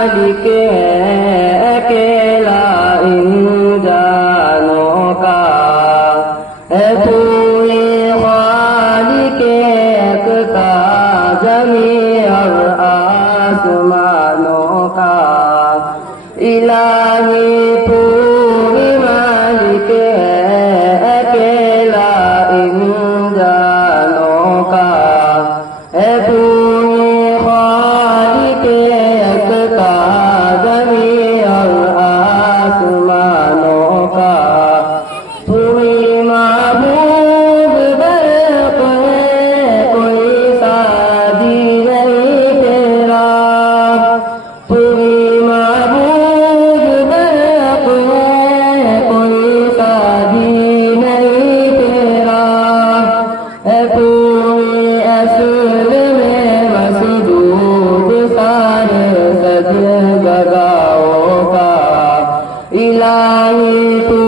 मालिक है अकेला इन जानों का, है तू ही खालिक यकता ज़मीं और आसमानों का। इलाही तू ही मालिक है अकेला इन जानों का, है तू ही खालिक यकता ज़मीं और आसमानों का। तू ही माबूद बर्क़ है कोई सादी नहीं तेरा, तू ही माबूद बर्क़ है कोई सादी नहीं तेरा, है तू ही असल में मसदूद सारे सजदगाओं का। इलाही तू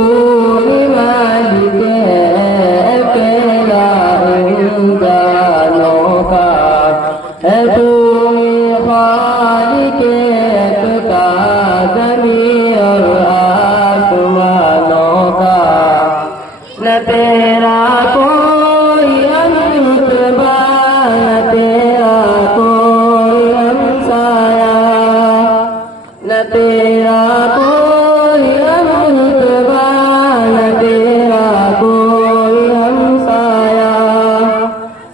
ही मालिक है अकेला इन जानों का, है तू ही खालिक यकता ज़मीं और आसमानों का। न तेरा कोई हमतबा न तेरा कोई हमसाया, न तेरा कोई हमतबा न तेरा कोई हमसाया,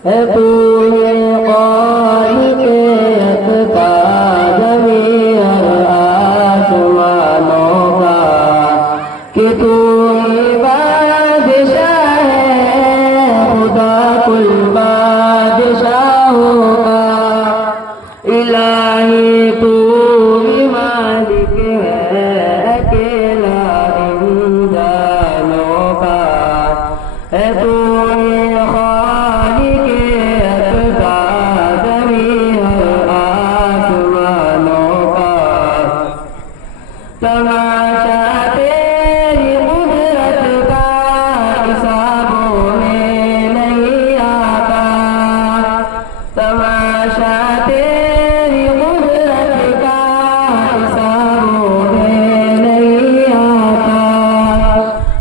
है तू ही खालिक यकता ज़मीं और आसमानों का। कि तू ही बादशाह है खुदा कुल बादशाहों का। इलाही तू ही मालिक है अकेला इन जानों का, है तू ही खालिक यकता ज़मीं और आसमानों का। तमाशा तेरी कुदरत का हिसाबों में नहीं आता, तमाशा तेरी कुदरत का हिसाबों में नहीं आता।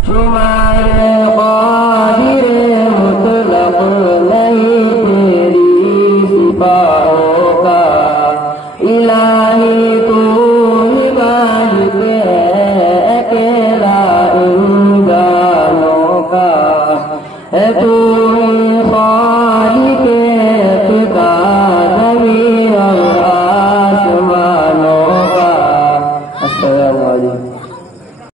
शुमार क़ादिर मुतलक़ नहीं तेरी सिफ़ाओं का। इलाही तू ही मालिक है अकेला इन जानों का, है तू ही खालिक यकता ज़मीं और आसमानों का। अस्सलामु अलैकुम।